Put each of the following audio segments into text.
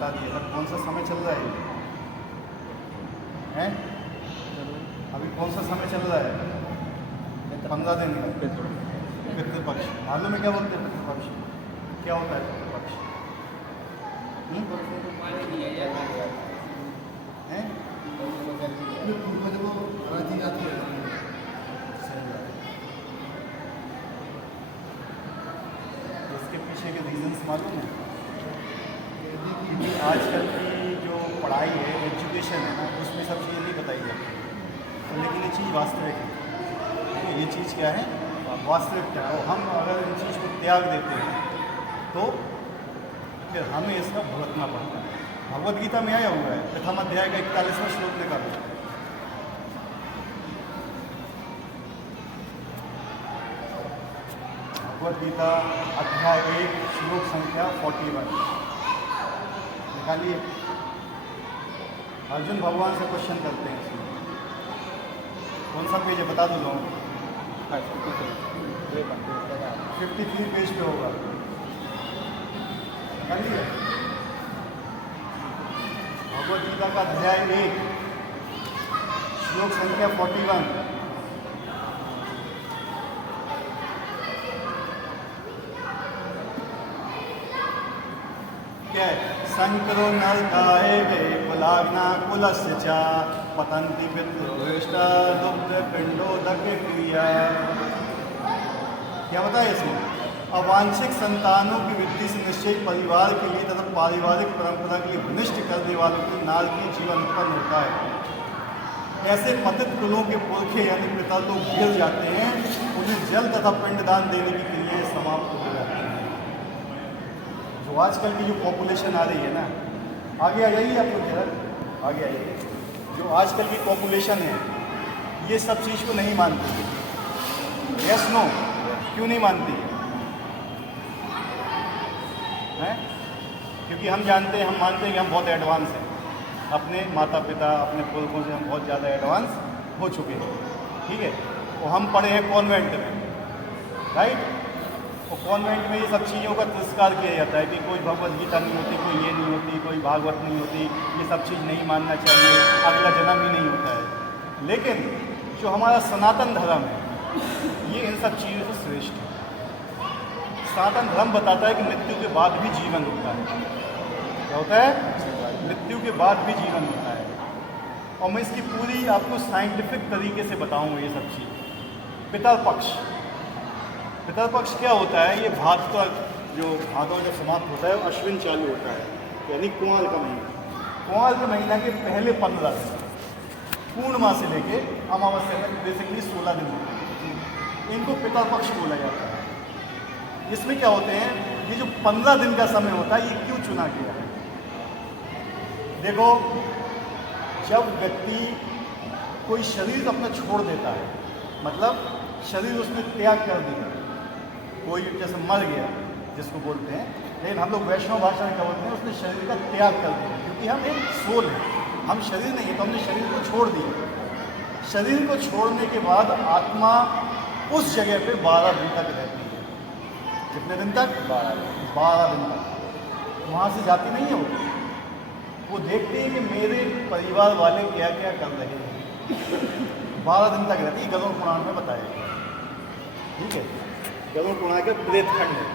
बता दिया था कौन सा समय चल रहा है ये? हैं? अभी कौन सा समय चल रहा है? 15 दिन का पितृपक्ष। मालूम है क्या बोलते हैं पितृपक्ष? क्या होता है पितृपक्ष? हैं? इसके पीछे के रीजंस मालूम है? क्योंकि आजकल की जो पढ़ाई है, एजुकेशन है ना, उसमें सब चीज़ें नहीं बताई जाती, तो लेकिन ये चीज़ वास्तविक है। ये चीज़ क्या है? वास्तविकता है। और हम अगर इन चीज़ को त्याग देते हैं तो फिर हमें इसका भुगतना पड़ता है। भगवद गीता में आया हुआ है, प्रथम अध्याय का 41वां श्लोक निकालो। भगवद गीता अध्याय 1 श्लोक संख्या 41 निकालिए। अर्जुन भगवान से क्वेश्चन करते हैं इसमें। कौन सा पेज है बता दो लोगों को? 53 पेज पे होगा। निकालिए भगवद गीता का अध्याय 1 श्लोक संख्या 41। क्या है? संकरो नरकाय वे कुलाग्ना कुलस्य च पतंति पितृष्टा दुग्ध पिंडोदक क्रिया। क्या बताया इसमें? अवांछित संतानों की वृद्धि से निश्चय परिवार के लिए तथा पारिवारिक परंपरा के लिए भ्रष्ट करने वालों के नारकीय जीवन उत्पन्न होता है। ऐसे पतित कुलों के पुरखे यानी पिता लोग गिर जाते हैं, उन्हें जल तथा पिंडदान देने की क्रियाएं समाप्त हो जाती हैं। जो आजकल की जो पॉपुलेशन आ रही है ना, आगे आ जाइए आप लोग जरा, आगे आइए। जो आजकल की पॉपुलेशन है ये सब चीज़ को नहीं मानती। Yes no? क्यों नहीं मानती है? क्योंकि हम जानते हैं, हम मानते हैं कि हम बहुत एडवांस हैं। अपने माता पिता, अपने पुरखों से हम बहुत ज़्यादा एडवांस हो चुके हैं, ठीक है। और हम पढ़े हैं कॉन्वेंट में, राइट। और कॉन्वेंट में ये सब चीज़ों का तिरस्कार किया जाता है कि कोई भगवद गीता नहीं होती, कोई ये नहीं होती, कोई भागवत नहीं होती, ये सब चीज़ नहीं मानना चाहिए, अगला जन्म ही नहीं होता है। लेकिन जो हमारा सनातन धर्म है ये इन सब चीज़ों से श्रेष्ठ है। सनातन धर्म बताता है कि मृत्यु के बाद भी जीवन होता है। क्या होता है? मृत्यु के बाद भी जीवन होता है। और मैं इसकी पूरी आपको साइंटिफिक तरीके से बताऊंगा ये सब चीज़। पितृपक्ष, पितृपक्ष क्या होता है? ये भाद्र, जो भादौ जब समाप्त होता है अश्विन चालू होता है, यानी कुंवार का महीना। कुंवार के महीना के पहले 15 दिन, पूर्णिमा से लेके अमावस्या तक बेसिकली 16 दिन होते हैं, इनको पितृपक्ष बोला जाता है। इसमें क्या होते हैं? ये जो 15 दिन का समय होता है, ये क्यों चुना गया है? देखो, जब व्यक्ति कोई शरीर अपना छोड़ देता है, मतलब शरीर उसने त्याग कर दिया, कोई जैसे मर गया जिसको बोलते हैं, लेकिन हम लोग वैष्णव भाषा में क्या बोलते हैं? उसने शरीर का त्याग कर दिया, क्योंकि हम एक सोल हैं, हम शरीर नहीं है, तो हमने शरीर को छोड़ दिया। शरीर को छोड़ने के बाद आत्मा उस जगह पे 12 दिन तक रहती है। कितने दिन तक? 12 दिन तक। वहाँ से जाती नहीं है वो देखती है कि मेरे परिवार वाले क्या क्या कर रहे हैं। 12 दिन तक रहती है, गरुड़ पुराण में बताया गया, ठीक है। गरुड़ पुराण का प्रेतखंड है,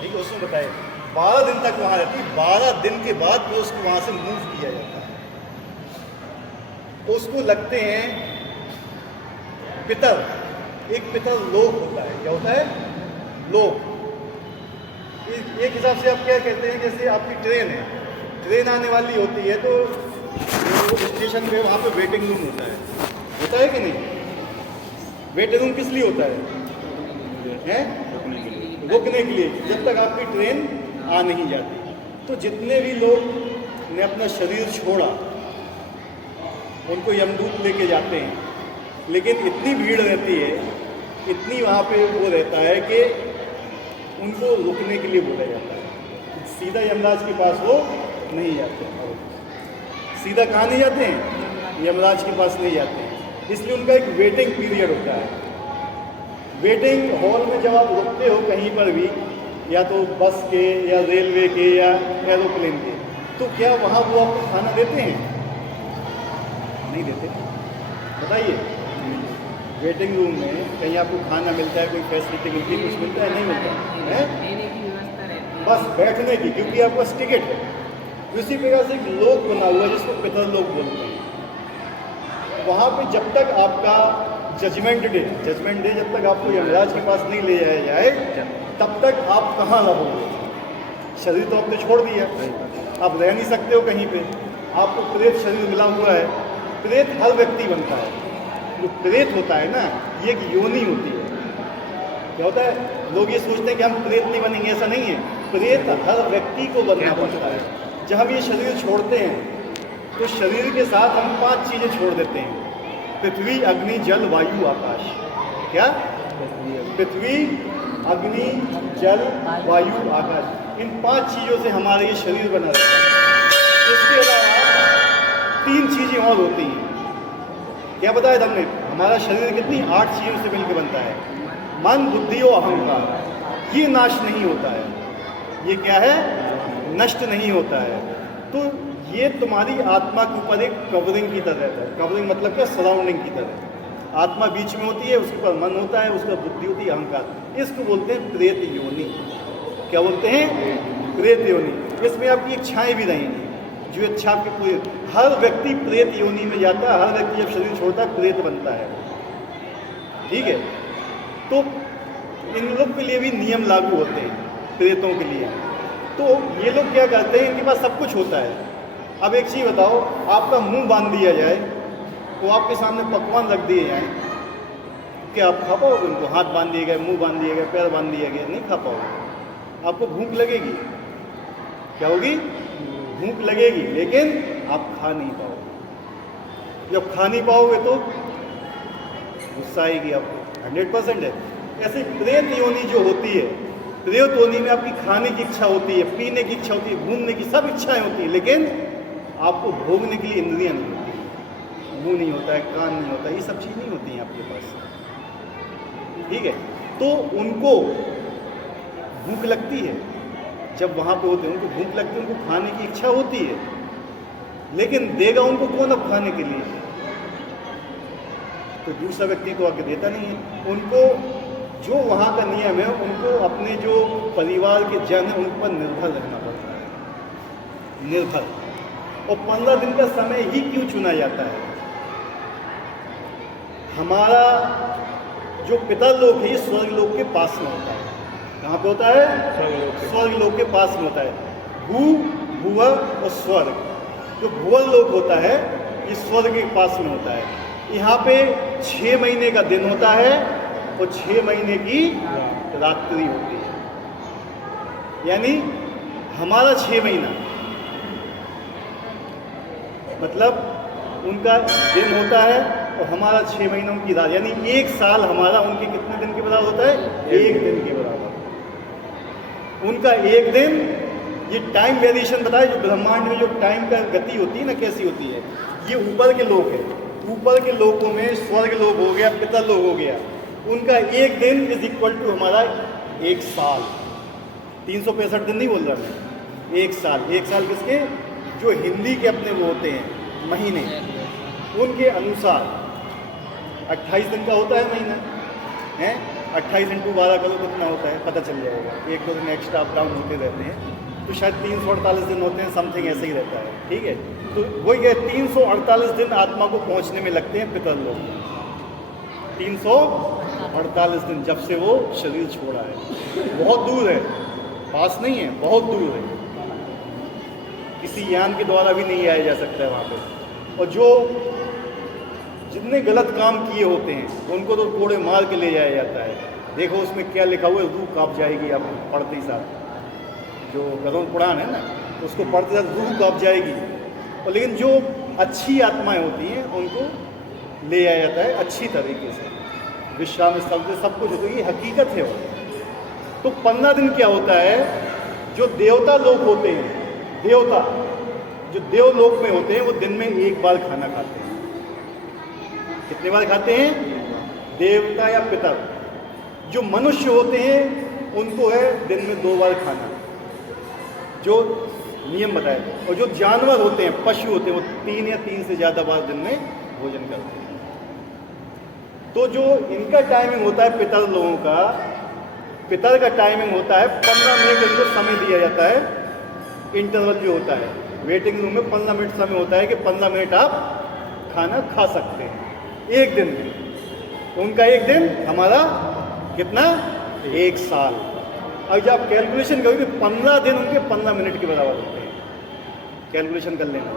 ठीक है, उसमें बताया 12 दिन तक वहाँ रहती है। 12 दिन के बाद फिर उसको वहाँ से मूव किया जाता है। उसको लगते हैं पितर, एक पितर लोक होता है। क्या होता है? लोक। एक हिसाब से आप क्या कहते हैं, जैसे आपकी ट्रेन है, ट्रेन आने वाली होती है तो स्टेशन पे वहाँ पे वेटिंग रूम होता है कि नहीं? वेटिंग रूम किस लिए होता है? रुकने के लिए, जब तक आपकी ट्रेन आ नहीं जाती। तो जितने भी लोग ने अपना शरीर छोड़ा उनको यमदूत लेके जाते हैं, लेकिन इतनी भीड़ रहती है, इतनी वहाँ पे वो रहता है कि उनको रुकने के लिए बोला जाता है। सीधा यमराज के पास वो नहीं जाते, सीधा कहाँ नहीं जाते हैं? यमराज के पास नहीं जाते हैं। इसलिए उनका एक वेटिंग पीरियड होता है। वेटिंग हॉल में जब आप रुकते हो कहीं पर भी, या तो बस के या रेलवे के या एरोप्लेन के, तो क्या वहाँ वो आपको खाना देते हैं? नहीं देते। बताइए, वेटिंग रूम में कहीं आपको खाना मिलता है, कोई फैसिलिटी मिलती है, कुछ मिलता है? नहीं मिलता है। देने की व्यवस्था रहती है, बस बैठने की, क्योंकि आपके पास टिकट है। उसी प्रकार से एक लोक बना हुआ है जिसको पितर लोक बोलते हैं। वहाँ पे जब तक आपका जजमेंट डे जब तक आपको यमराज के पास नहीं ले जाया जाए, तब तक आप कहाँ रहोगे? शरीर तो आपने छोड़ दिया, आप रह नहीं सकते हो कहीं पे, आपको प्रेत शरीर मिला हुआ है। प्रेत हर व्यक्ति बनता है। जो प्रेत होता है ना, ये एक योनि होती है। क्या होता है, लोग ये सोचते हैं कि हम प्रेत नहीं बनेंगे, ऐसा नहीं है। प्रेत हर व्यक्ति को बनना पड़ता है। जब हम ये शरीर छोड़ते हैं तो शरीर के साथ हम 5 चीज़ें छोड़ देते हैं: पृथ्वी, अग्नि, जल, वायु, आकाश। क्या? पृथ्वी, अग्नि, जल, वायु, आकाश। इन 5 चीज़ों से हमारा ये शरीर बना रहता है। इसके अलावा 3 चीज़ें और होती हैं। क्या बताया हमने? हमारा शरीर कितनी 8 चीज़ों से मिलकर बनता है: मन, बुद्धि और अहंकार। ये नाश नहीं होता है। ये क्या है? नष्ट नहीं होता है। तो ये तुम्हारी आत्मा के ऊपर एक कवरिंग की तरह रहता है। कवरिंग मतलब क्या? सराउंडिंग की तरह। आत्मा बीच में होती है, उसके ऊपर मन होता है, उसके ऊपर बुद्धि होती है, अहंकार। इसको बोलते हैं प्रेत योनि। क्या बोलते हैं? प्रेत योनि। इसमें आपकी इच्छाएं भी रहेंगी। जो इच्छा आपकी पूरी, हर व्यक्ति प्रेत योनि में जाता है। हर व्यक्ति जब शरीर छोड़ता है प्रेत बनता है। ठीक है? तो इन लोग के लिए भी नियम लागू होते हैं, प्रेतों के लिए। तो ये लोग क्या करते हैं, इनके पास सब कुछ होता है। अब एक चीज़ बताओ, आपका मुंह बांध दिया जाए, तो आपके सामने पकवान रख दिए जाएं, क्या आप खा पाओगे उनको? हाथ बांध दिए गए, मुंह बांध दिए गए, पैर बांध दिए गए, नहीं खा पाओगे। आपको भूख लगेगी। क्या होगी? भूख लगेगी, लेकिन आप खा नहीं पाओगे। जब खा नहीं पाओगे तो गुस्सा आएगी आपको, 100% है। ऐसे प्रेत योनि जो होती है, प्रेत योनि में आपकी खाने की इच्छा होती है, पीने की इच्छा होती है, घूमने की सब इच्छाएं होती हैं, लेकिन आपको भोगने के लिए इंद्रियां नहीं होती। मुंह नहीं होता है, कान नहीं होता है, ये सब चीज़ नहीं होती हैं आपके पास। ठीक है? तो उनको भूख लगती है। जब वहाँ पे होते हैं उनको भूख लगती है, उनको खाने की इच्छा होती है, लेकिन देगा उनको कौन अब खाने के लिए? तो दूसरा व्यक्ति तो आके देता नहीं है। उनको जो वहाँ का नियम है, उनको अपने जो परिवार के जन हैं उन पर निर्भर रहना पड़ता है। निर्भर। और 15 दिन का समय ही क्यों चुना जाता है? हमारा जो पितर लोक है, ये स्वर्ग लोक के पास में होता है। कहाँ पे होता है? स्वर्ग लोक के पास में होता है। भू, भुवर और स्वर्ग। जो भुवर लोक होता है, ये स्वर्ग के पास में होता है। यहाँ पे 6 महीने का दिन होता है और 6 महीने की रात्रि होती है। यानी हमारा 6 महीना मतलब उनका दिन होता है और हमारा 6 महीनों की रात, यानी 1 साल हमारा उनके कितने दिन के बराबर होता है? 1 दिन के बराबर। उनका 1 दिन, ये टाइम वेरिएशन बताए, जो ब्रह्मांड में जो टाइम का गति होती है ना, कैसी होती है? ये ऊपर के लोक है। ऊपर के लोकों में स्वर्ग लोक हो गया, पितर लोक हो गया, उनका 1 दिन इज इक्वल टू हमारा 1 साल। 365 दिन नहीं बोल रहा मैं, 1 साल। 1 साल किसके? जो हिंदी के अपने वो होते हैं महीने, उनके अनुसार 28 दिन का होता है महीना है। 28 × 12 करो कितना होता है, पता चल जाएगा। 1-2 दिन एक्स्ट्रा अप डाउन होते रहते हैं, तो शायद 348 दिन होते हैं, समथिंग ऐसे ही रहता है। ठीक है? तो वही है, 348 दिन आत्मा को पहुंचने में लगते हैं पितर लोग। 348 दिन जब से वो शरीर छोड़ा है। बहुत दूर है, पास नहीं है, बहुत दूर है। किसी यान के द्वारा भी नहीं आया जा सकता है वहाँ पे। और जो जितने गलत काम किए होते हैं उनको तो कोड़े मार के ले जाया जाता है। देखो उसमें क्या लिखा हुआ है, रूह काँप जाएगी। आप पढ़ते ही साथ जो गरुड़ पुराण है ना, उसको पढ़ते साथ रूह काँप जाएगी। और लेकिन जो अच्छी आत्माएं होती हैं उनको ले आया जाता है अच्छी तरीके से, विश्वामित्र सब कुछ। तो ये हकीकत है। तो 15 दिन क्या होता है, जो देवता लोग होते हैं, देवता जो देवलोक में होते हैं, वो दिन में 1 बार खाना खाते हैं। कितने बार खाते हैं? देवता या पितर। जो मनुष्य होते हैं उनको है दिन में 2 बार खाना। जो नियम बताए। और जो जानवर होते हैं, पशु होते हैं, वो 3 या 3 से ज़्यादा बार दिन में भोजन करते हैं। तो जो इनका टाइमिंग होता है पितर लोगों का, पितर का टाइमिंग होता है 15 मिनट इनको समय दिया जाता है। इंटरवल जो होता है वेटिंग रूम में 15 मिनट समय होता है कि 15 मिनट आप खाना खा सकते हैं एक दिन में। तो उनका एक दिन, हमारा कितना, 1 साल। अब जब आप कैलकुलेशन करोगे 15 दिन उनके 15 मिनट के बराबर होते हैं। कैलकुलेशन कर लेना,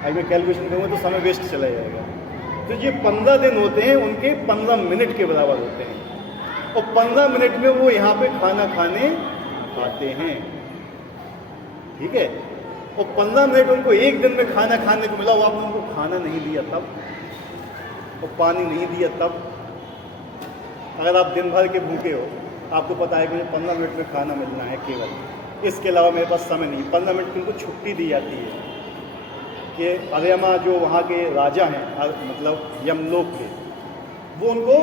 अगर मैं कैलकुलेशन करूँगा तो समय वेस्ट चला जाएगा। तो ये 15 दिन होते हैं उनके 15 मिनट के बराबर होते हैं। और 15 मिनट में वो यहाँ पे खाना खाने आते हैं, ठीक है। और 15 मिनट उनको एक दिन में खाना खाने को मिला, वो आपने उनको खाना नहीं दिया तब, और पानी नहीं दिया तब। अगर आप दिन भर के भूखे हो, आपको पता है कि मुझे 15 मिनट में खाना मिलना है केवल, इसके अलावा मेरे पास समय नहीं। 15 मिनट की उनको छुट्टी दी जाती है कि अर्यमा जो वहाँ के राजा हैं, मतलब यमलोक के, वो उनको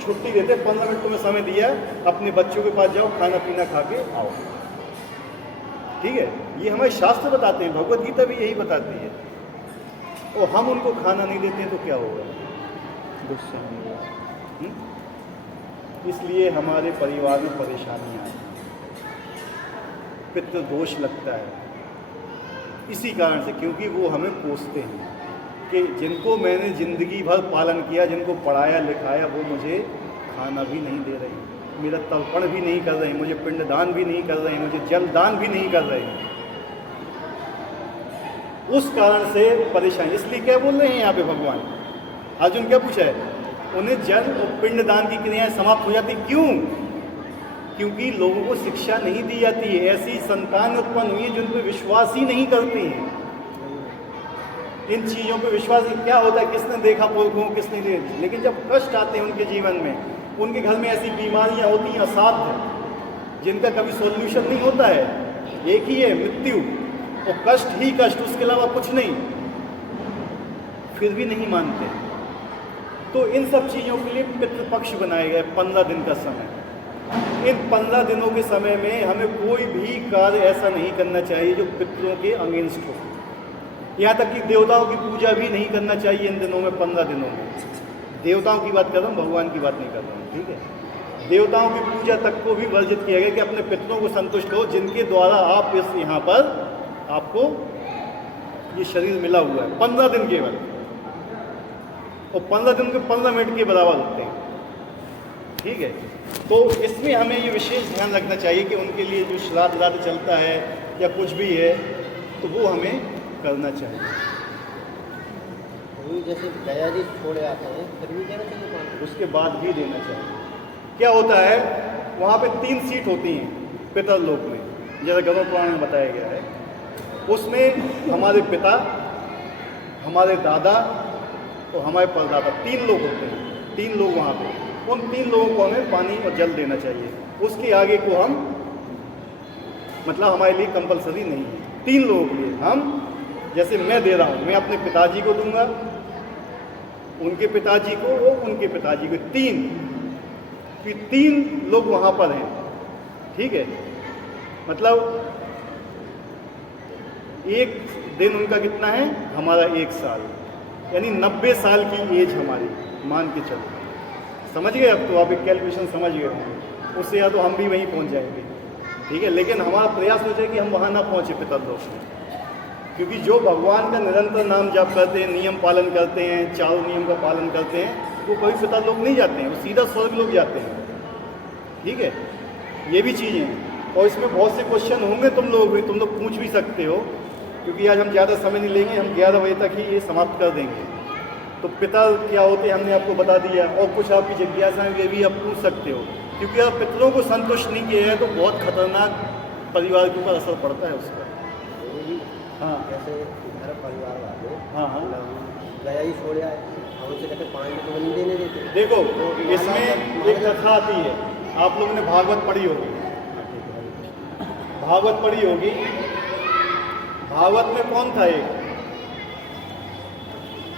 छुट्टी देते हैं। 15 मिनट तुम्हें समय दिया, अपने बच्चों के पास जाओ, खाना पीना खा के आओ, ठीक है। ये हमारे शास्त्र बताते हैं, भगवत गीता भी यही बताती है। और हम उनको खाना नहीं देते हैं तो क्या होगा, गुस्सा होगा। इसलिए हमारे परिवार में परेशानियाँ आती हैं, पितृ दोष लगता है इसी कारण से, क्योंकि वो हमें कोसते हैं कि जिनको मैंने ज़िंदगी भर पालन किया, जिनको पढ़ाया लिखाया, वो मुझे खाना भी नहीं दे रहे, मेरा तर्पण भी नहीं कर रहे, मुझे पिंडदान भी नहीं कर रहे, मुझे जलदान भी नहीं कर रहे। उस कारण से परेशानी। इसलिए क्या बोल रहे हैं यहाँ पे भगवान, अर्जुन क्या पूछा है, उन्हें जल और पिंडदान की क्रियाएं समाप्त हो जाती। क्यों? क्योंकि लोगों को शिक्षा नहीं दी जाती है। ऐसी संतान उत्पन्न हुई है जिन पर विश्वास ही नहीं करती हैं। इन चीज़ों पे विश्वास क्या होता है, किसने देखा पुरखों, किसने देखा। लेकिन जब कष्ट आते हैं उनके जीवन में, उनके घर में ऐसी बीमारियां होती हैं असाध्य, जिनका कभी सॉल्यूशन नहीं होता है, एक ही है मृत्यु, और कष्ट ही कष्ट, उसके अलावा कुछ नहीं, फिर भी नहीं मानते। तो इन सब चीज़ों के लिए पितृपक्ष बनाए गए 15 दिन का समय। इन 15 दिनों के समय में हमें कोई भी कार्य ऐसा नहीं करना चाहिए जो पितरों के अगेंस्ट हो। यहाँ तक कि देवताओं की पूजा भी नहीं करना चाहिए इन दिनों में, 15 दिनों में। देवताओं की बात कर रहा हूँ, भगवान की बात नहीं कर रहा हूँ, ठीक है। देवताओं की पूजा तक को भी वर्जित किया गया कि अपने पितरों को संतुष्ट करो, जिनके द्वारा आप इस यहाँ पर आपको ये शरीर मिला हुआ है। 15 दिन केवल, और 15 दिन के 15 मिनट के बराबर होते हैं, ठीक है। तो इसमें हमें ये विशेष ध्यान रखना चाहिए कि उनके लिए जो श्राद्ध चलता है या कुछ भी है, तो वो हमें करना चाहिए। जैसे गया जी छोड़े आते हैं, फिर भी देना चाहिए पानी? उसके बाद भी देना चाहिए। क्या होता है, वहाँ पे 3 सीट होती हैं पितर लोक में, जैसा गरुड़ पुराण में बताया गया है। उसमें हमारे पिता, हमारे दादा और हमारे परदादा, 3 लोग होते हैं। 3 लोग वहाँ पे, उन 3 लोगों को हमें पानी और जल देना चाहिए। उसके आगे को हम, मतलब हमारे लिए कंपलसरी नहीं है। 3 लोगों के लिए हम, जैसे मैं दे रहा हूँ, मैं अपने पिताजी को दूंगा, उनके पिताजी को और उनके पिताजी को, 3 लोग वहाँ पर हैं, ठीक है। मतलब एक दिन उनका कितना है, हमारा 1 साल, यानी 90 साल की एज हमारी, मान के चलो। समझ गए? अब तो आप एक कैलकुलेशन समझ गए होंगे, उससे या तो हम भी वहीं पहुंच जाएंगे, ठीक है। लेकिन हमारा प्रयास हो जाए कि हम वहाँ ना पहुँचे पितर लोक में, क्योंकि जो भगवान का निरंतर नाम जाप करते हैं, नियम पालन करते हैं, चारों नियम का पालन करते हैं, वो कभी पितर लोक नहीं जाते हैं, वो सीधा स्वर्ग लोग जाते हैं, ठीक है। ये भी चीज़ें हैं। और इसमें बहुत से क्वेश्चन होंगे, तुम लोग पूछ भी सकते हो, क्योंकि आज हम ज़्यादा समय नहीं लेंगे, हम 11 बजे तक ही ये समाप्त कर देंगे। तो पिता क्या होते हैं हमने आपको बता दिया, और कुछ आपकी जिज्ञासाएं ये भी आप पूछ सकते हो, क्योंकि आप पितरों को संतुष्ट नहीं किया है तो बहुत खतरनाक परिवार के ऊपर असर पड़ता है उसका। हाँ, जैसे घर परिवार वाले, हाँ, गया ही छोड़ आए, हम उनसे कहते पानी तो नहीं देने देते। देखो, इसमें एक कथा आती है, आप लोगों ने भागवत पढ़ी होगी, भागवत पढ़ी होगी। भागवत में कौन था एक,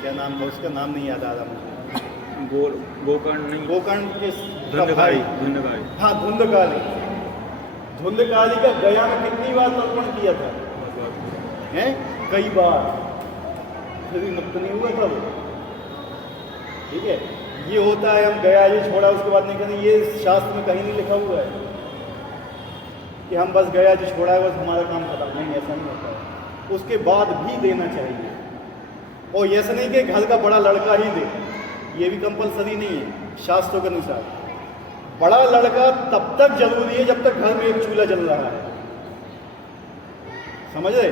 क्या नाम था उसका, नाम नहीं याद आ रहा मुझे। गोकर्ण नहीं, गोकर्ण के धुंधकारी। हाँ, धुंधकारी का गया में कितनी बार तर्पण किया था? हैं कई बार, फिर भी मुक्त नहीं हुआ तब। ठीक है, ये होता है हम गया ये छोड़ा उसके बाद नहीं करें, ये शास्त्र में कहीं नहीं लिखा हुआ है कि हम बस गया जी छोड़ा है बस हमारा काम खत्म। नहीं, ऐसा नहीं होता है, उसके बाद भी देना चाहिए। और ऐसा नहीं कि घर का बड़ा लड़का ही दे, ये भी कंपलसरी नहीं है शास्त्रों के अनुसार। बड़ा लड़का तब तक जरूरी है जब तक घर में एक चूल्हा जल रहा है, समझ रहे।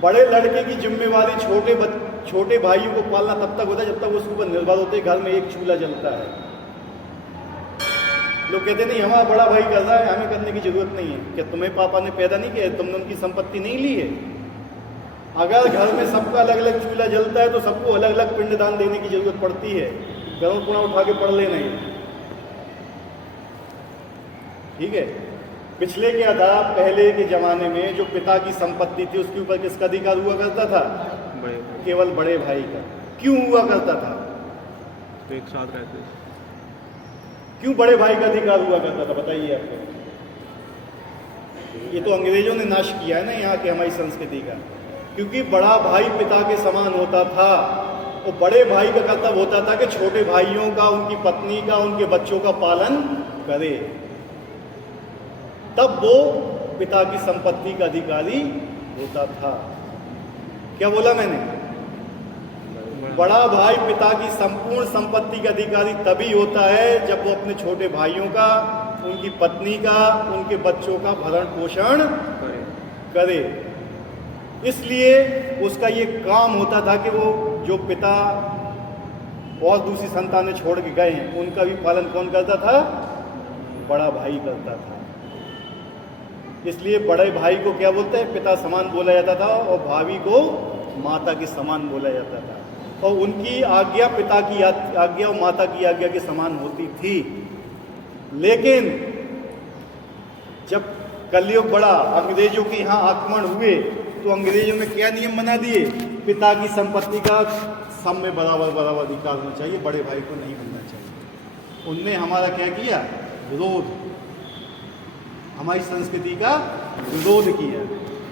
बड़े लड़के की जिम्मेवारी छोटे भाइयों को पालना तब तक होता है जब तक उसके ऊपर निर्भर होते घर में एक चूल्हा जलता है। लोग कहते नहीं हमारा बड़ा भाई कर रहा है, हमें करने की जरूरत नहीं है। क्या तुम्हें पापा ने पैदा नहीं किया, तुमने उनकी संपत्ति नहीं ली है? अगर घर में सबका अलग अलग चूल्हा जलता है तो सबको अलग अलग पिंडदान देने की जरूरत पड़ती है। गरुड़ पुराण उठा के पढ़ लेना ही, ठीक है। पिछले क्या था, पहले के जमाने में जो पिता की संपत्ति थी उसके ऊपर किसका अधिकार हुआ करता था? केवल बड़े भाई का। क्यों हुआ करता था? तो एक साथ रहते। क्यों बड़े भाई का अधिकार हुआ करता था बताइए आपको? ये तो अंग्रेजों ने नाश किया है ना यहाँ के हमारी संस्कृति का। क्योंकि बड़ा भाई पिता के समान होता था और बड़े भाई का कर्तव्य होता था कि छोटे भाइयों का, उनकी पत्नी का, उनके बच्चों का पालन करे, तब वो पिता की संपत्ति का अधिकारी होता था। क्या बोला मैंने? बड़ा भाई पिता की संपूर्ण संपत्ति का अधिकारी तभी होता है जब वो अपने छोटे भाइयों का, उनकी पत्नी का, उनके बच्चों का भरण पोषण करे। इसलिए उसका ये काम होता था कि वो जो पिता और दूसरी संतानें छोड़ के गए हैं उनका भी पालन कौन करता था? बड़ा भाई करता था। इसलिए बड़े भाई को क्या बोलते हैं? पिता समान बोला जाता था और भाभी को माता के समान बोला जाता था। और उनकी आज्ञा पिता की आज्ञा और माता की आज्ञा के समान होती थी। लेकिन जब कलयुग बढ़ा, अंग्रेजों के यहाँ आक्रमण हुए तो अंग्रेजों ने क्या नियम बना दिए? पिता की संपत्ति का सब में बराबर अधिकार होना चाहिए, बड़े भाई को नहीं बनना चाहिए। उनने हमारा क्या किया? विरोध, हमारी संस्कृति का विरोध किया।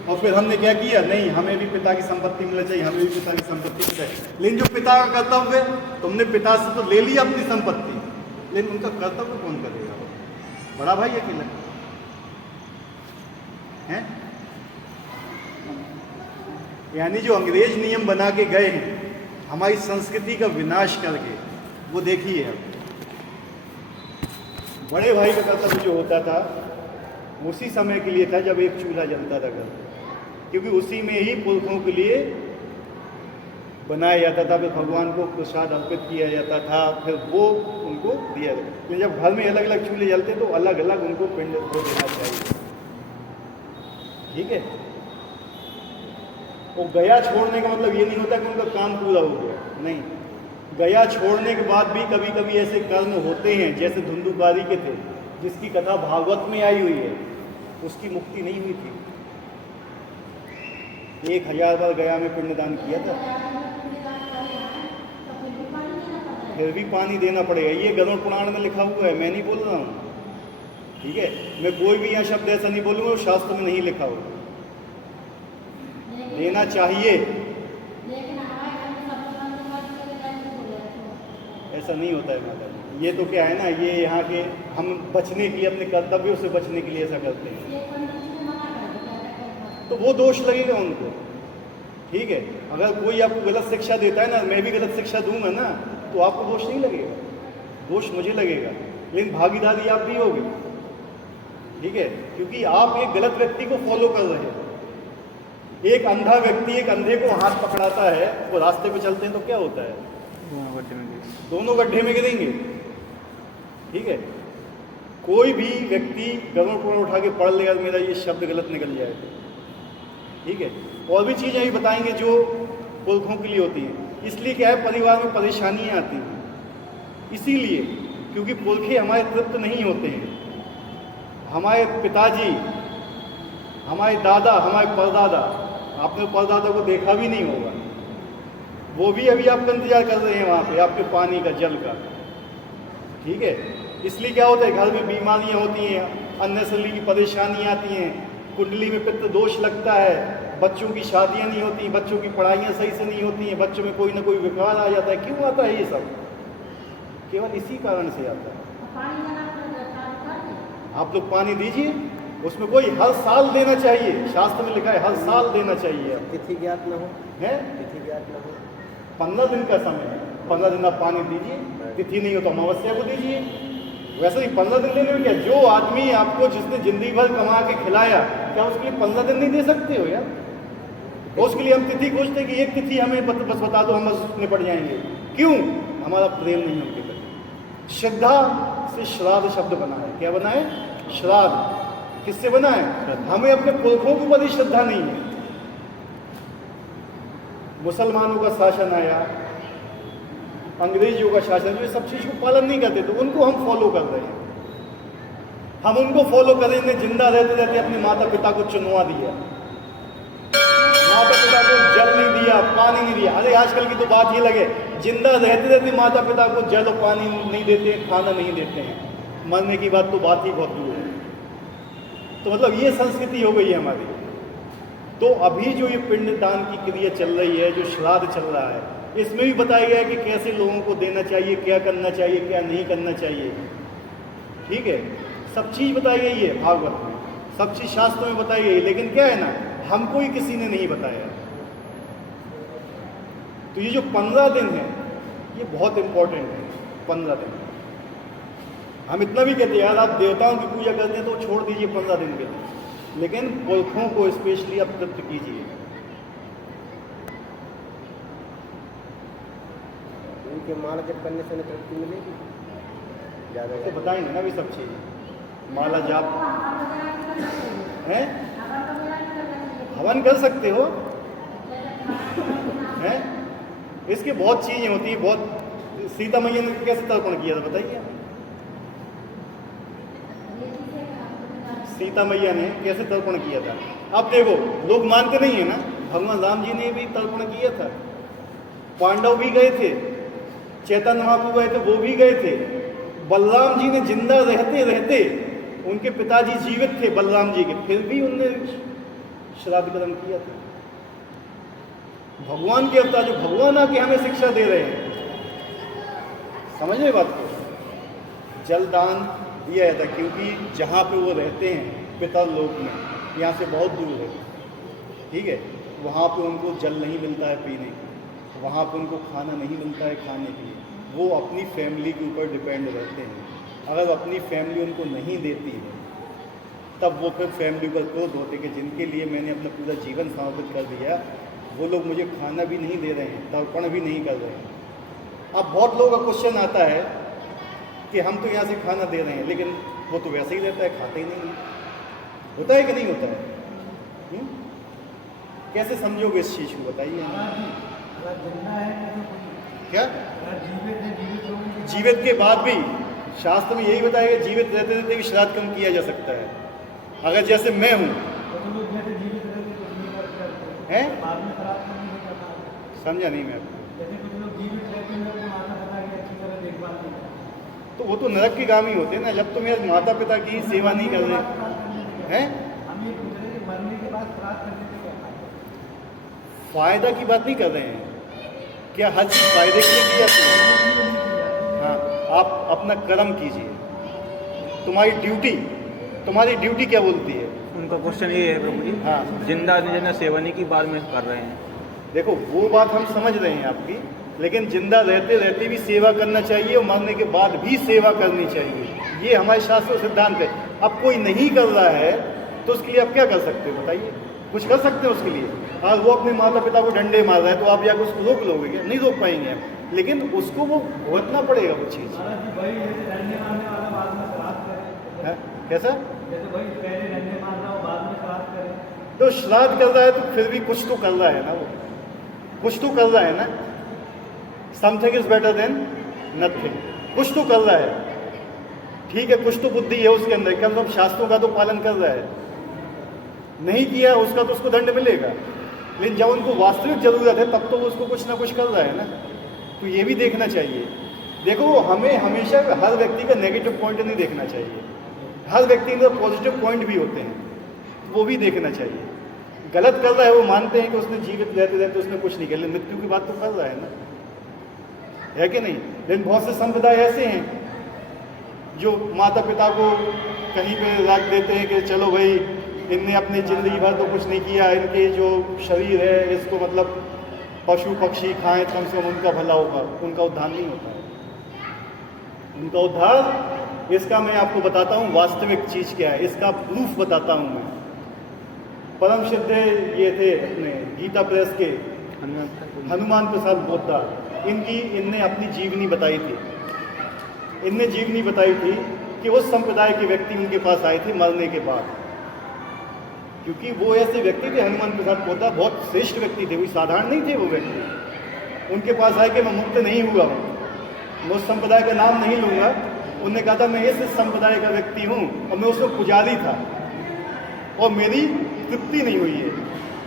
और फिर हमने क्या किया? नहीं, हमें भी पिता की संपत्ति मिलनी चाहिए, हमें भी पिता की संपत्ति चाहिए। लेकिन जो पिता का कर्तव्य, तुमने पिता से तो ले लिया अपनी संपत्ति, लेकिन उनका कर्तव्य कौन करेगा? बड़ा भाई अकेला है। यानी जो अंग्रेज नियम बना के गए हैं हमारी संस्कृति का विनाश करके, वो देखिए अब बड़े भाई का कर्तव्य जो होता था उसी समय के लिए था जब एक चूल्हा जलता था घर, क्योंकि उसी में ही पुरखों के लिए बनाया जाता था, फिर भगवान को प्रसाद अर्पित किया जाता था, फिर वो उनको दिया जाता। लेकिन जब घर में अलग अलग चूल्हे जलते तो अलग अलग उनको पिंड को देना चाहिए, ठीक है। वो गया छोड़ने का मतलब ये नहीं होता कि उनका काम पूरा हो गया, नहीं। गया छोड़ने के बाद भी कभी कभी ऐसे कर्म होते हैं, जैसे धुंधुकारी के थे जिसकी कथा भागवत में आई हुई है, उसकी मुक्ति नहीं हुई थी। 1000 बार गया में पिंडदान किया था, फिर भी पानी देना पड़ेगा। ये गरुड़ पुराण में लिखा हुआ है, मैं नहीं बोल रहा हूँ, ठीक है। मैं कोई भी यहाँ शब्द ऐसा नहीं बोलूँगा शास्त्र में नहीं लिखा हुआ। देना चाहिए, ऐसा नहीं होता है माता। ये तो क्या है ना, ये यहाँ के हम बचने के लिए, अपने कर्तव्यों से बचने के लिए ऐसा करते हैं, तो वो दोष लगेगा उनको, ठीक है। अगर कोई आपको गलत शिक्षा देता है ना, मैं भी गलत शिक्षा दूंगा ना, तो आपको दोष नहीं लगेगा, दोष मुझे लगेगा, लेकिन भागीदारी आप भी होगी, ठीक है। क्योंकि आप एक गलत व्यक्ति को फॉलो कर रहे हैं। एक अंधा व्यक्ति एक अंधे को हाथ पकड़ाता है, वो रास्ते पे चलते हैं तो क्या होता है? दोनों गड्ढे में गिरेंगे, ठीक है। कोई भी व्यक्ति गरुड़ पुराण उठा के पढ़ लेगा, मेरा ये शब्द गलत निकल जाएगा, ठीक है। और भी चीज़ें अभी बताएंगे जो पुरखों के लिए होती हैं। इसलिए क्या है, परिवार में परेशानियां आती हैं, इसीलिए क्योंकि पुरखे हमारे तृप्त नहीं होते हैं। हमारे पिताजी, हमारे दादा, हमारे परदादा, आपने परदादा को देखा भी नहीं होगा, वो भी अभी आपका इंतजार कर रहे हैं वहाँ पे आपके पानी का, जल का, ठीक है। इसलिए क्या होता है, घर में बीमारियाँ होती हैं, अन्य शरीर की परेशानियाँ आती हैं, कुंडली में पित्त दोष लगता है, बच्चों की शादियां नहीं होती, बच्चों की पढ़ाइयाँ सही से नहीं होती हैं, बच्चों में कोई ना कोई विकार आ जाता है। क्यों आता है ये सब? केवल इसी कारण से आता है। आप लोग पानी दीजिए, उसमें कोई हर साल देना चाहिए, शास्त्र में लिखा है हर साल देना चाहिए। तिथि ज्ञात न हो, है तिथि ज्ञात न हो। 15 दिन का समय है, 15 दिन आप पानी दीजिए, तिथि नहीं हो तो अमावस्या को दीजिए। वैसे ही 15 दिन लेने में क्या, जो आदमी आपको जिसने जिंदगी भर कमा के खिलाया, क्या उसके लिए 15 दिन नहीं दे सकते हो यार? और उसके लिए हम तिथि खोजते हैं कि एक तिथि हमें बस बता दो, हम बस निपट जाएंगे। क्यों? हमारा प्रेम नहीं उनके प्रति। श्रद्धा से श्राद्ध शब्द बना है। क्या बना है? श्राद्ध। किससे बना है? हमें अपने पुरखों के प्रति श्रद्धा नहीं है। मुसलमानों का शासन आया, अंग्रेजों का शासन, जो सब चीज को पालन नहीं करते, तो उनको हम फॉलो कर रहे हैं। हम उनको फॉलो करेंगे, जिंदा रहते रहते अपने माता पिता को चुनवा दिया, माता पिता को जल नहीं दिया, पानी नहीं दिया। अरे आजकल की तो बात ये लगे, जिंदा रहते रहते माता पिता को जल और पानी नहीं देते, खाना नहीं देते हैं, मरने की बात तो बात ही बहुत दूर है। तो मतलब ये संस्कृति हो गई है हमारी। तो अभी जो ये पिंडदान की क्रिया चल रही है, जो श्राद्ध चल रहा है, इसमें भी बताया गया है कि कैसे लोगों को देना चाहिए, क्या करना चाहिए, क्या नहीं करना चाहिए। ठीक है, सब चीज़ बताई गई है भागवत में, सब चीज़ शास्त्रों में बताई गई है। लेकिन क्या है ना, हमको ही किसी ने नहीं बताया। तो ये जो 15 दिन है, ये बहुत इंपॉर्टेंट है। 15 दिन हम इतना भी कहते हैं यार, आप देवताओं की पूजा करते हैं तो छोड़ दीजिए 15 दिन के लिए, लेकिन पुरखों को स्पेशली आप तृप्त कीजिए। उनके माला जप करने से उन्हें तृप्ति मिलेगी ज़्यादा। तो बताएंगे ना भी सब चीज़, माला जाप है, हवन कर सकते हो हैं, इसके बहुत चीज़ें होती हैं। बहुत सीता मैया ने कैसे तर्पण किया था बताइए? सीता मैया ने कैसे तर्पण किया था? अब देखो, लोग मानते नहीं है ना, भगवान राम जी ने भी तर्पण किया था, पांडव भी गए थे, चैतन्य महाप्रभु गए थे, वो भी गए थे। बलराम जी ने जिंदा रहते रहते, उनके पिताजी जीवित थे बलराम जी के, फिर भी उनने श्राद्ध कर्म किया था। भगवान के अवतार, जो भगवान आके हमें शिक्षा दे रहे हैं, समझ रहे बात को? जलदान दिया जाता, क्योंकि जहाँ पे वो रहते हैं पितर लोक में, यहाँ से बहुत दूर है, ठीक है, वहाँ पे उनको जल नहीं मिलता है पीने के, वहाँ पे उनको खाना नहीं मिलता है खाने के लिए, वो अपनी फैमिली के ऊपर डिपेंड रहते हैं। अगर अपनी फैमिली उनको नहीं देती है, तब वो फिर फैमिली पर क्रोध होते कि जिनके लिए मैंने अपना पूरा जीवन समर्पित कर दिया, वो लोग मुझे खाना भी नहीं दे रहे हैं, तर्पण भी नहीं कर रहे हैं। अब बहुत लोगों का क्वेश्चन आता है कि हम तो यहाँ से खाना दे रहे हैं, लेकिन वो तो वैसे ही रहता है, खाते ही नहीं है। होता है कि नहीं होता है? कैसे समझोगे इस चीज़ को, बताइए? क्या जीवित के बाद भी शास्त्र में यही बताया कि जीवित रहते रहते भी श्राद्ध कर्म किया जा सकता है। अगर जैसे मैं हूँ, हैं? समझा नहीं मैं आपको। तो वो तो नरक के काम ही होते हैं ना, जब तो मेरे माता पिता की सेवा नहीं कर रहे हैं। फायदा की बात नहीं कर रहे हैं, क्या हर चीज़ फायदे के लिए की जाती है? हाँ, आप अपना कर्म कीजिए, तुम्हारी ड्यूटी क्या बोलती है? उनका क्वेश्चन ये है प्रभु जी, हाँ, जिंदा जिंदा सेवनी की बात में कर रहे हैं। देखो वो बात हम समझ रहे हैं आपकी, लेकिन जिंदा रहते रहते भी सेवा करना चाहिए और मरने के बाद भी सेवा करनी चाहिए, ये हमारे शास्त्र सिद्धांत है। अब कोई नहीं कर रहा है तो उसके लिए आप क्या कर सकते हो बताइए? कुछ कर सकते हो उसके लिए? अगर वो अपने माता पिता को डंडे मार रहा है तो आप जाकर उसको रोक लोगे क्या? नहीं रोक पाएंगे आप, लेकिन उसको वो भुगतना पड़ेगा वो चीज़। कैसा? तो श्राद्ध कर रहा है तो फिर भी कुछ तो कर रहा है ना, वो कुछ तो कर रहा है ना। Something is better than nothing, कुछ तो कर रहा है, ठीक है, कुछ तो बुद्धि है उसके अंदर, कम से कम शास्त्रों का तो पालन कर रहा है। नहीं किया उसका तो उसको दंड मिलेगा, लेकिन जब उनको वास्तविक जरूरत है तब तो वो उसको कुछ ना कुछ कर रहा है ना। तो ये भी देखना चाहिए। देखो, हमें हमेशा हर व्यक्ति का नेगेटिव पॉइंट नहीं देखना चाहिए, हर व्यक्ति के अंदर पॉजिटिव पॉइंट भी होते हैं, वो भी देखना चाहिए। गलत कर रहा है, वो मानते हैं कि उसने जीवित रहते रहते उसने कुछ नहीं किया, लेकिन मृत्यु की बात तो कर रहा है ना, है कि नहीं। लेकिन बहुत से संप्रदाय ऐसे हैं जो माता पिता को कहीं पे रख देते हैं कि चलो भाई इनने अपनी ज़िंदगी भर तो कुछ नहीं किया, इनके जो शरीर है इसको मतलब पशु पक्षी खाएं, कम से कम उनका भला होगा। उनका उद्धार नहीं होता है। उनका उद्धार, इसका मैं आपको बताता हूँ वास्तविक चीज़ क्या है, इसका प्रूफ बताता हूँ मैं। परम सिद्ध ये थे अपने गीता प्रेस के हनुमान प्रसाद पोद्दार, इनने अपनी जीवनी बताई थी। इनने जीवनी बताई थी कि उस संप्रदाय के व्यक्ति उनके पास आए थे मरने के बाद, क्योंकि वो ऐसे व्यक्ति थे, हनुमान प्रसाद पोद्दार बहुत श्रेष्ठ व्यक्ति थे, कोई साधारण नहीं थे वो व्यक्ति। उनके पास आए कि मैं मुक्त नहीं हुआ हूँ, मैं उस संप्रदाय का नाम नहीं लूँगा। उन्होंने कहा था मैं इस संप्रदाय का व्यक्ति हूँ और मैं उसमें पुजारी था और मेरी तृप्ति नहीं हुई है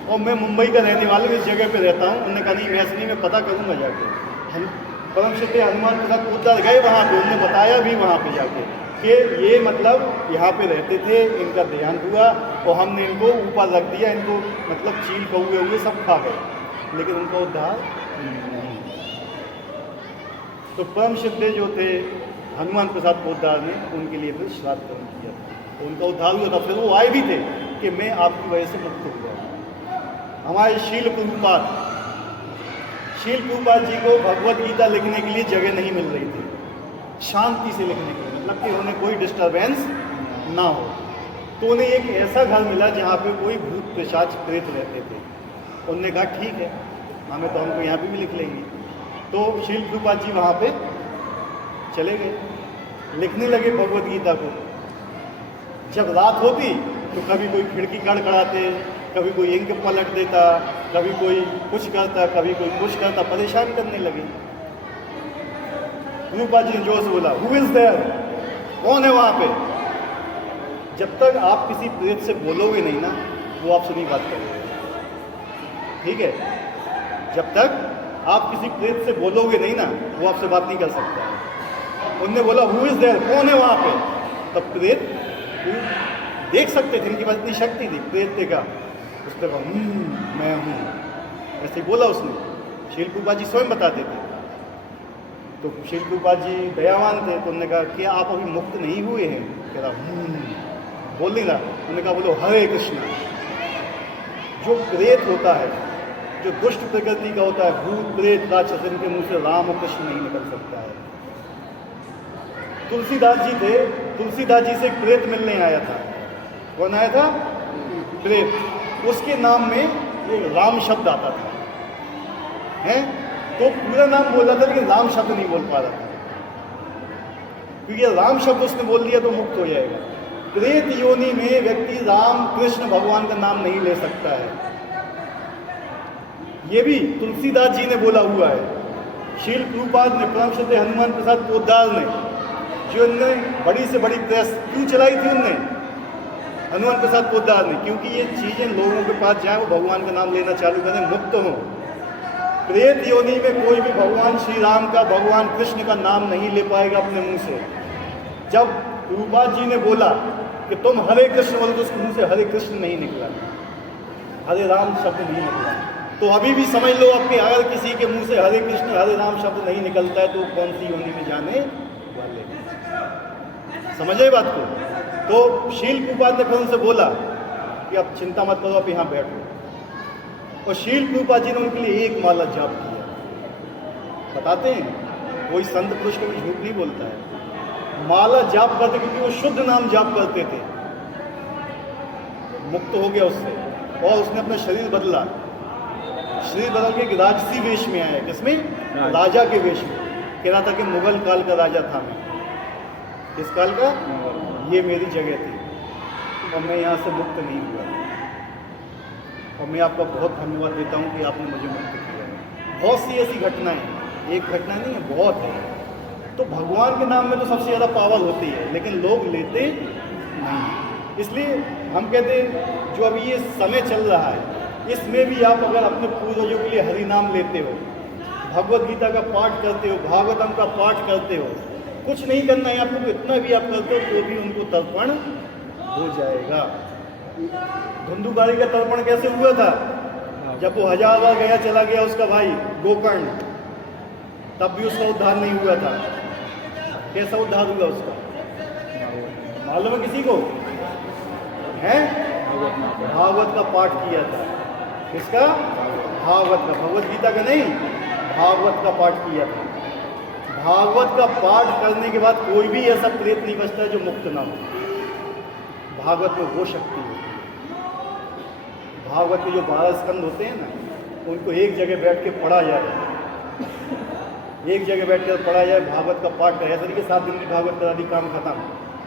और मैं मुंबई का रहने वाला हूँ, इस जगह पे रहता हूँ। उन्होंने कहा नहीं मैं असली में पता करूँगा जाके। हम परम सिद्ध हनुमान प्रसाद पोद्दार गए वहाँ पे, उन्होंने बताया भी वहाँ पे जाके कि ये मतलब यहाँ पे रहते थे, इनका देहांत हुआ और हमने इनको ऊपर रख दिया, इनको मतलब चील कौए हुए सब खा गए, लेकिन उनका उद्धार नहीं। तो परम सिद्ध जो थे हनुमान प्रसाद पोद्दार ने उनके लिए फिर श्राद्ध कर्म किया था, तो उनका उद्धार हुआ था। फिर वो आए भी थे कि मैं आपकी वजह से मुक्त हुआ। हमारे शील प्रभुपाद जी को भगवत गीता लिखने के लिए जगह नहीं मिल रही थी, शांति से लिखने के लिए, मतलब कि उन्हें कोई डिस्टर्बेंस ना हो। तो उन्हें एक ऐसा घर मिला जहाँ पे कोई भूत पिशाच प्रेत रहते थे। उन्होंने कहा ठीक है, हमें तो हमको यहाँ पे भी लिख लेंगे। तो शील प्रभुपाद जी वहाँ पे चले गए, लिखने लगे भगवत गीता को। जब रात होती तो कभी कोई खिड़की कड़कड़ाते, कभी कोई इंक पलट देता, कभी कोई कुछ करता, कभी कोई कुछ करता, परेशान करने लगे। प्रभुपाद जी ने जोर से बोला हु इज देयर, कौन है वहाँ पे। जब तक आप किसी प्रेत से बोलोगे नहीं ना, वो आपसे नहीं बात करेगा, ठीक है। जब तक आप किसी प्रेत से बोलोगे नहीं ना, वो आपसे बात नहीं कर सकता है। उनने बोला हु इज देयर, कौन है वहाँ पे। तब प्रेत देख सकते थे, इनके पास इतनी शक्ति थी। प्रेत देखा, उसने कहा मैं हूँ, ऐसे ही बोला उसने। शील प्रभुपाद जी स्वयं बताते थे। तो शील प्रभुपाद जी दयावान थे, तो उन्होंने कहा कि आप अभी मुक्त नहीं हुए हैं। कह रहा बोल नहीं रहा। उन्होंने कहा बोलो हरे कृष्णा। जो प्रेत होता है, जो दुष्ट प्रकृति का होता है, भूत प्रेत राक्षस, इनके मुंह से राम और कृष्ण नहीं निकल सकता है। तुलसीदास जी थे, तुलसीदास जी से एक प्रेत मिलने आया था। कौन आया था? प्रेत। उसके नाम में एक राम शब्द आता था, हैं? तो पूरा नाम बोल रहा था लेकिन राम शब्द नहीं बोल पा रहा था, क्योंकि राम शब्द उसने बोल दिया तो मुक्त हो जाएगा। प्रेत योनि में व्यक्ति राम कृष्ण भगवान का नाम नहीं ले सकता है। ये भी तुलसीदास जी ने बोला हुआ है। शील प्रभुपाद ने, परम सिद्ध हनुमान प्रसाद पोद्दार ने, जो उनने बड़ी से बड़ी प्रेस क्यों चलाई थी उनने, हनुमान प्रसाद पोद्दार ने, क्योंकि ये चीज़ें लोगों के पास जाए, वो भगवान का नाम लेना चालू करें, मुक्त हों। प्रेत योनि में कोई भी भगवान श्री राम का, भगवान कृष्ण का नाम नहीं ले पाएगा अपने मुंह से। जब प्रभुपाद जी ने बोला कि तुम हरे कृष्ण बोलो, तो उसके मुंह से हरे कृष्ण नहीं निकला, हरे राम शब्द नहीं निकला। तो अभी भी समझ लो आपके, अगर किसी के मुंह से हरे कृष्ण हरे राम शब्द नहीं निकलता है तो कौन सी योनि में जाने वाले। समझे बात को? तो शील प्रभुपाद ने फिर उनसे बोला कि अब चिंता मत करो, आप यहाँ बैठो। और शील प्रभुपाद जी ने उनके लिए एक माला जाप किया। बताते हैं कोई संत पुरुष कभी झूठ नहीं बोलता है। माला जाप करते क्योंकि वो शुद्ध नाम जाप करते थे। मुक्त हो गया उससे, और उसने अपना शरीर बदला। शरीर बदल के राजसी वेश में आया। किसमें? राजा के वेश में। कह रहा था कि मुगल काल का राजा था मैं। किस काल का? ये मेरी जगह थी और मैं यहाँ से मुक्त नहीं हुआ। और मैं आपका बहुत धन्यवाद देता हूँ कि आपने मुझे मुक्त किया है। बहुत सी ऐसी घटनाएं, एक घटना नहीं है, बहुत है। तो भगवान के नाम में तो सबसे ज़्यादा पावर होती है, लेकिन लोग लेते नहीं। इसलिए हम कहते हैं जो अभी ये समय चल रहा है, इसमें भी आप अगर अपने पूर्वजों के लिए हरि नाम लेते हो, भगवत गीता का पाठ करते हो, भागवतम का पाठ करते हो, कुछ नहीं करना है आपको, तो इतना भी आप करते हो तो भी उनको तर्पण हो जाएगा। धुंधुकारी का तर्पण कैसे हुआ था? जब वो 1000 बार गया चला गया उसका भाई गोकर्ण, तब भी उसका उद्धार नहीं हुआ था। कैसा उद्धार हुआ उसका मालूम है किसी को? है भागवत का पाठ किया था। किसका? भागवत का, भगवत गीता का नहीं, भागवत का पाठ किया था। भागवत का पाठ करने के बाद कोई भी ऐसा प्रेत नहीं बचता है जो मुक्त ना हो। भागवत में वो शक्ति होती है। भागवत के जो 12 स्कंद होते हैं ना, उनको एक जगह बैठ के पढ़ा जाए, एक जगह बैठ कर पढ़ा जाए, भागवत का पाठ करें। ऐसा नहीं कि 7 दिन की भागवत करा दी, काम खत्म।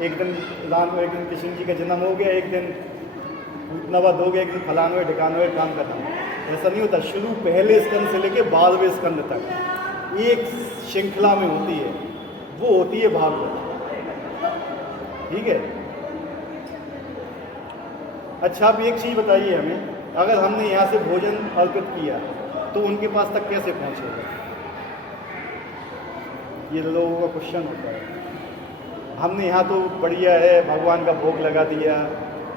एक दिन राम, एक दिन कृष्ण जी का जन्म हो गया, एक दिन भूतनावध हो गया, एक दिन फलानवे ढिकानवे, काम खत्म। ऐसा नहीं होता। शुरू पहले स्कंद से लेके 12वें स्कंद तक एक श्रृंखला में होती है, वो होती है भागवत। ठीक है। अच्छा, अब एक चीज़ बताइए हमें, अगर हमने यहाँ से भोजन अर्पित किया तो उनके पास तक कैसे पहुँचेगा? ये लोगों का क्वेश्चन होता है। हमने यहाँ तो बढ़िया है, भगवान का भोग लगा दिया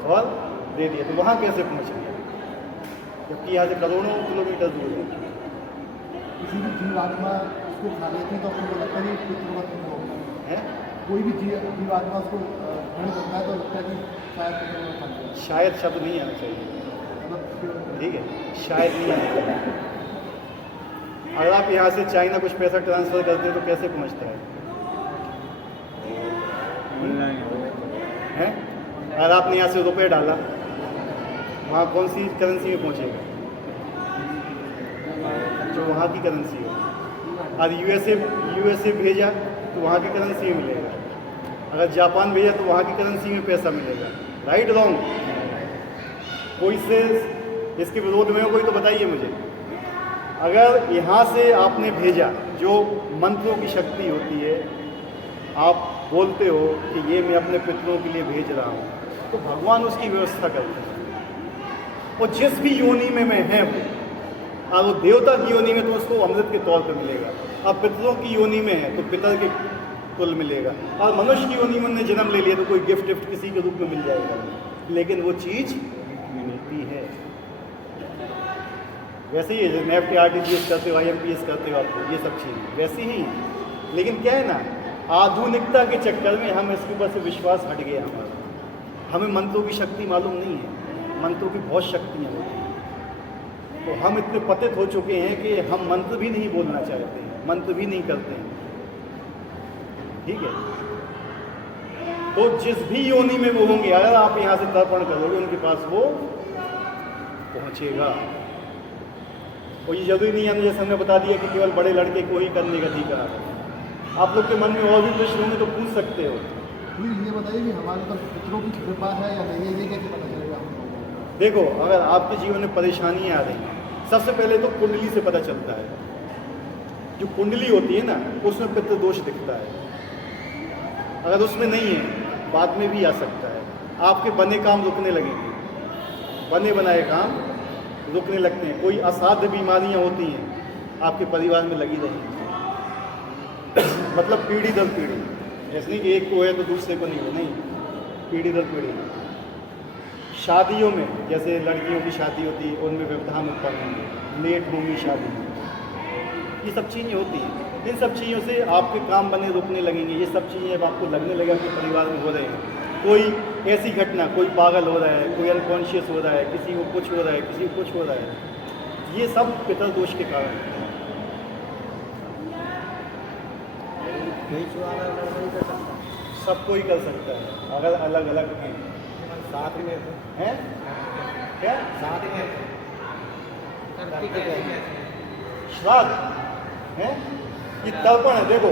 और दे दिया, तो वहाँ कैसे पहुँचेगा? जबकि यहाँ से करोड़ों किलोमीटर दूर है। किसी भी जीवात्मा उसको खा लेती तो आपको लगता है कि पितृवत होगा है? कोई भी जीवात्मा उसको ग्रहण करता है तो लगता है कि शायद पितृवत खा लिया। शायद शब्द नहीं आना चाहिए, मतलब ठीक है, शायद नहीं आना चाहिए। अगर आप यहाँ से चाइना कुछ पैसा ट्रांसफ़र करते हैं तो कैसे पहुँचता है? हैं? अगर आपने यहाँ से रुपये डाला, वहाँ कौन सी करेंसी में पहुँचेगा? जो वहाँ की करेंसी है। और यूएसए भेजा तो वहाँ की करेंसी में मिलेगा। अगर जापान भेजा तो वहाँ की करेंसी में पैसा मिलेगा। Right wrong? कोई से इसके विरोध में हो कोई तो बताइए मुझे। अगर यहाँ से आपने भेजा, जो मंत्रों की शक्ति होती है, आप बोलते हो कि ये मैं अपने पितरों के लिए भेज रहा हूँ, तो भगवान उसकी व्यवस्था करते हैं। और जिस भी योनि में मैं है वो, और वो देवता की योनि में तो उसको अमृत के तौर पर मिलेगा। अब पितरों की योनि में है तो पितर के तुल मिलेगा। और मनुष्य की योनि में उन्होंने जन्म ले लिया तो कोई गिफ्ट किसी के रूप में मिल जाएगा, लेकिन वो चीज़ मिलती है। वैसे ही है, नेफ्ट RTGS करते हो, IMPS करते हो, आपको ये सब चीज़ वैसे ही है। लेकिन क्या है ना, आधुनिकता के चक्कर में हम इसके ऊपर से विश्वास हट गया हमारा। हमें मंत्रों की शक्ति मालूम नहीं है। मंत्रों की बहुत शक्तियाँ होती हैं। तो हम इतने पतित हो चुके हैं कि हम मंत्र भी नहीं बोलना चाहते हैं, मंत्र भी नहीं करते हैं। ठीक है। तो जिस भी योनि में वो होंगे, अगर आप यहाँ से तर्पण करोगे उनके पास वो पहुँचेगा। और ये जरूरी नहीं है, जैसे हमने बता दिया कि केवल बड़े लड़के को ही करने का अधिकार है। आप लोग के मन में और भी प्रश्न होंगे तो पूछ सकते हो। ये बताइए कि हमारे ऊपर पितरों की कृपा है या नहीं है, ये कैसे पता चलेगा? देखो, अगर आपके जीवन में परेशानियाँ आ रही हैं, सबसे पहले तो कुंडली से पता चलता है। जो कुंडली होती है ना, उसमें पितृ दोष दिखता है। अगर उसमें नहीं है, बाद में भी आ सकता है। आपके बने काम रुकने लगेंगे, बने बनाए काम रुकने लगते हैं। कोई असाध्य बीमारियां होती हैं आपके परिवार में लगी रहेंगी, मतलब पीढ़ी दर पीढ़ी। जैसे नहीं कि एक को है तो दूसरे को नहीं हो, नहीं, पीढ़ी दर पीढ़ी। शादियों में, जैसे लड़कियों की शादी होती है, उनमें व्यवधान उत्पन्न होंगे, लेट होंगी शादी, ये सब चीज़ें होती हैं। इन सब चीज़ों से आपके काम बने रुकने लगेंगे। ये सब चीज़ें अब आपको लगने लगे आपके परिवार में हो रहे हैं। कोई ऐसी घटना, कोई पागल हो रहा है, कोई अनकॉन्शियस हो रहा है, किसी को कुछ हो रहा है, किसी को कुछ हो रहा है, ये सब पितर दोष के कारण है। सब कोई कर सकता है, अगर अलग अलग हैं, साथ में हैं क्या साथ में श्राद्ध है, ये तर्पण है। देखो,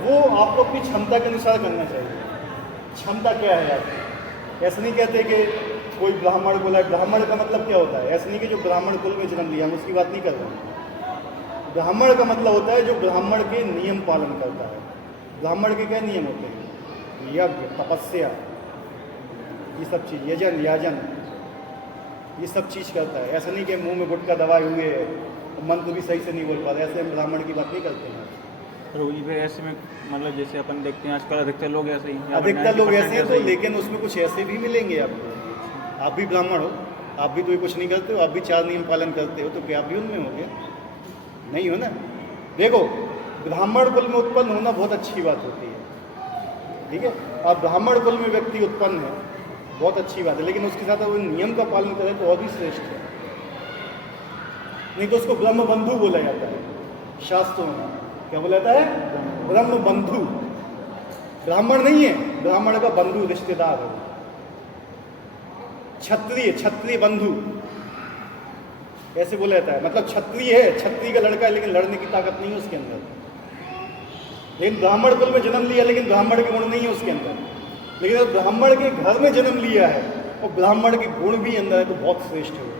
वो आपको अपनी क्षमता के अनुसार करना चाहिए। क्षमता क्या है आपकी? ऐसा नहीं कहते कि कोई ब्राह्मण बोला है। ब्राह्मण का मतलब क्या होता है? ऐसा नहीं कि जो ब्राह्मण कुल में जन्म लिया, हम उसकी बात नहीं कर रहे हैं। ब्राह्मण का मतलब होता है जो ब्राह्मण के नियम पालन करता है। ब्राह्मण के क्या नियम होते हैं? यज्ञ, तपस्या, ये सब चीज़, यजन, याजन, ये सब चीज़ करता है। ऐसा नहीं कि मुंह में गुटखा दबाए हुए मंत्र भी सही से नहीं बोल पाते, ऐसे हम ब्राह्मण की बात नहीं करते हैं। प्रभु जी, फिर ऐसे में मतलब जैसे अपन देखते हैं आजकल अधिकतर लोग ऐसे ही, अधिकतर लोग ऐसे हैं तो, लेकिन उसमें कुछ ऐसे भी मिलेंगे आपको। आप भी ब्राह्मण हो, आप भी तो ये कुछ नहीं करते हो, आप भी 4 नियम पालन करते हो, तो क्या आप भी उनमें हो गए? नहीं हो ना। देखो, ब्राह्मण कुल में उत्पन्न होना बहुत अच्छी बात होती है, ठीक है। अब ब्राह्मण कुल में व्यक्ति उत्पन्न है, बहुत अच्छी बात है, लेकिन उसके साथ अगर नियम का पालन करें तो और भी श्रेष्ठ है। नहीं तो उसको ब्रह्म बंधु बोला जाता है शास्त्रों में। क्या बोला जाता है? ब्रह्म बंधु। ब्राह्मण नहीं है, ब्राह्मण का बंधु, रिश्तेदार है। क्षत्रिय, क्षत्रिय बंधु ऐसे बोला जाता है। मतलब क्षत्रिय है, क्षत्रिय का लड़का है, लेकिन लड़ने की ताकत नहीं है उसके अंदर। लेकिन ब्राह्मण कुल में जन्म लिया, लेकिन ब्राह्मण के गुण नहीं है उसके अंदर। लेकिन अगर ब्राह्मण के घर में जन्म लिया है और ब्राह्मण के गुण भी अंदर है तो बहुत श्रेष्ठ है।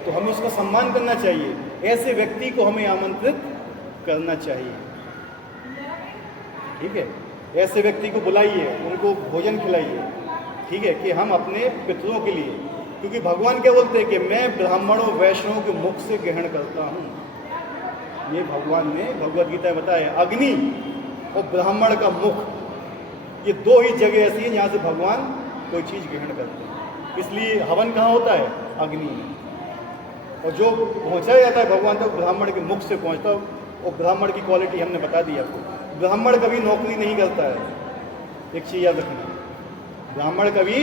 तो हमें उसका सम्मान करना चाहिए, ऐसे व्यक्ति को हमें आमंत्रित करना चाहिए, ठीक है। ऐसे व्यक्ति को बुलाइए, उनको भोजन खिलाइए, ठीक है, कि हम अपने पितरों के लिए, क्योंकि भगवान क्या बोलते हैं कि मैं ब्राह्मणों वैष्णवों के मुख से ग्रहण करता हूँ। ये भगवान ने भगवद गीता में बताया। अग्नि और ब्राह्मण का मुख, ये 2 ही जगह ऐसी है जहाँ से भगवान कोई चीज़ ग्रहण करते हैं। इसलिए हवन कहाँ होता है? अग्नि में। और जो पहुँचाया जाता है भगवान तक ब्राह्मण के मुख से पहुँचता है। और ब्राह्मण की क्वालिटी हमने बता दी आपको। ब्राह्मण कभी नौकरी नहीं करता है, एक चीज़ याद रखना। ब्राह्मण कभी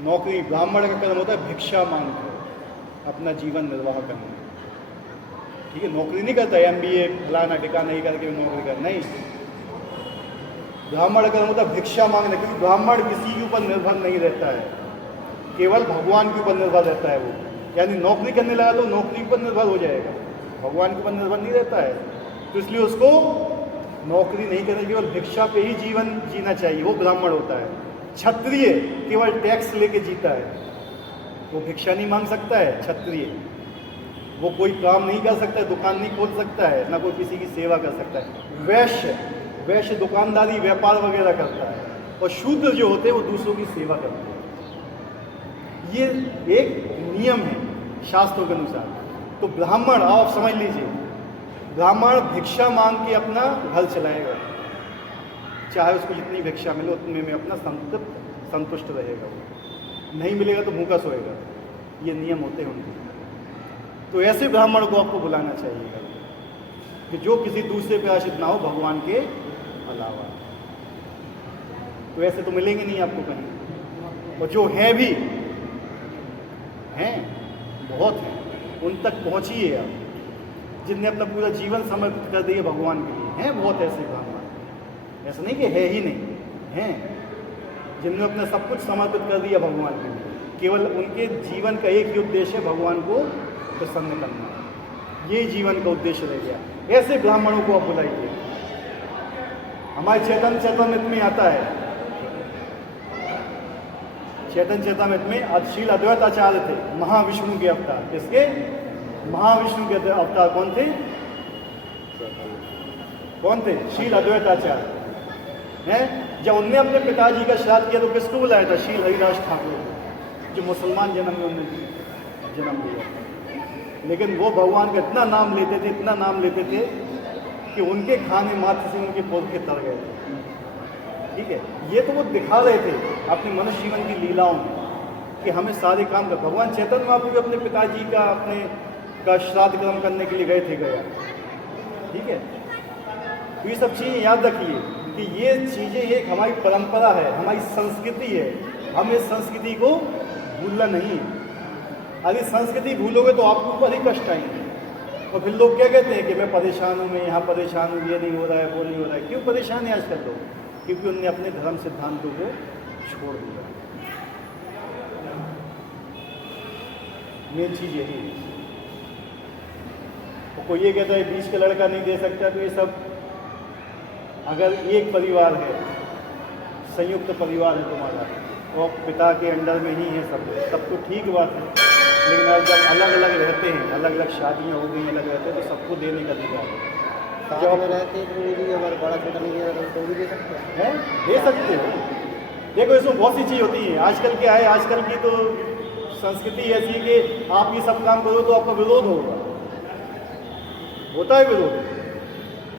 नौकरी, ब्राह्मण का कर्म होता है भिक्षा मांगकर अपना जीवन निर्वाह करना, ठीक है। नौकरी नहीं करता है, MBA फलाना ठिकाना नहीं करके नौकरी कर, नहीं। ब्राह्मण का कर्म होता है भिक्षा मांगना, क्योंकि ब्राह्मण किसी के ऊपर निर्भर नहीं रहता है, केवल भगवान के ऊपर निर्भर रहता है वो। यानी नौकरी करने लगा तो नौकरी पर निर्भर हो जाएगा, भगवान के ऊपर निर्भर नहीं रहता है। तो इसलिए उसको नौकरी नहीं करनी, केवल भिक्षा पे ही जीवन जीना चाहिए, वो ब्राह्मण होता है। क्षत्रिय केवल टैक्स लेके जीता है, वो भिक्षा नहीं मांग सकता है। क्षत्रिय वो कोई काम नहीं कर सकता है, दुकान नहीं खोल सकता है, ना कोई किसी की सेवा कर सकता है। वैश्य, वैश्य दुकानदारी व्यापार वगैरह करता है। और शूद्र जो होते हैं वो दूसरों की सेवा करते हैं। ये एक नियम है शास्त्रों के अनुसार। तो ब्राह्मण, आप समझ लीजिए, ब्राह्मण भिक्षा मांग के अपना घर चलाएगा, चाहे उसको जितनी भिक्षा मिले उतने में अपना संतुष्ट रहेगा। वो नहीं मिलेगा तो भूखा सोएगा। ये नियम होते हैं उनके। तो ऐसे ब्राह्मण को आपको बुलाना चाहिए कि जो किसी दूसरे पे आश्रित ना हो भगवान के अलावा। तो ऐसे तो मिलेंगे नहीं आपको कहीं। और जो हैं भी हैं, बहुत हैं, उन तक पहुंचिए आप, जिनने अपना पूरा जीवन समर्पित कर दिया भगवान के लिए। हैं बहुत ऐसे ब्राह्मण, ऐसा नहीं कि है ही नहीं, हैं जिन्होंने अपना सब कुछ समर्पित कर दिया भगवान के लिए। केवल उनके जीवन का एक ही उद्देश्य है, भगवान को प्रसन्न करना। ये जीवन का उद्देश्य रह गया। ऐसे ब्राह्मणों को आप बुलाइए। हमारे चैतन्य चैतन्य में आता है, चैतन्य चैतन्य में अश्लील अद्वैत आचार्य थे, महाविष्णु के अवतार। किसके? महाविष्णु के अवतार। कौन थे? कौन थे? शील अद्वैत आचार्य हैं। जब उनने अपने पिताजी का श्राद्ध किया तो किसको बुलाया था? शील हरिदास ठाकुर, जो मुसलमान जन्म में उन्होंने जन्म लिया। लेकिन वो भगवान का इतना नाम लेते थे, इतना नाम लेते थे कि उनके खाने मात्र से उनके पुरखे तर गए थे, ठीक है। ये तो वो दिखा रहे थे अपने मनुष्य जीवन की लीलाओं में कि हमें सारे काम कर। भगवान चैतन्य महाप्रभु भी अपने पिताजी का अपने श्राद्ध कर्म करने के लिए गए थे गया, ठीक है। तो ये सब चीज़ें याद रखिए कि ये चीज़ें एक हमारी परंपरा है, हमारी संस्कृति है। हमें संस्कृति को भूलना नहीं है। अगर संस्कृति भूलोगे तो आपको ऊपर ही कष्ट आएंगे। और फिर लोग क्या कहते हैं कि मैं परेशान हूँ, मैं यहाँ परेशान हूँ, ये नहीं हो रहा है, वो नहीं हो रहा है। क्यों परेशान है आजकल लोग? क्योंकि उनने अपने धर्म सिद्धांतों को छोड़ दिया। मेन चीज़ यही है। तो कोई ये कहता है बीच का लड़का नहीं दे सकता, तो ये सब, अगर एक परिवार है, संयुक्त परिवार है तुम्हारा और पिता के अंडर में ही है सब, तब तो ठीक बात है। लेकिन अब जब अलग अलग रहते हैं, अलग अलग शादियाँ हो गई, अलग रहते हैं, तो सबको देने का अधिकार है। साथ में रहते हैं तो भी अगर बड़ा छोटा नहीं है तो भी दे सकते हैं, दे सकते हो। देखो इसमें बहुत सी चीज़ होती है। आजकल क्या है, आजकल की तो संस्कृति ऐसी है कि आप ये सब काम करो तो आपका विरोध होगा, होता है विरोध।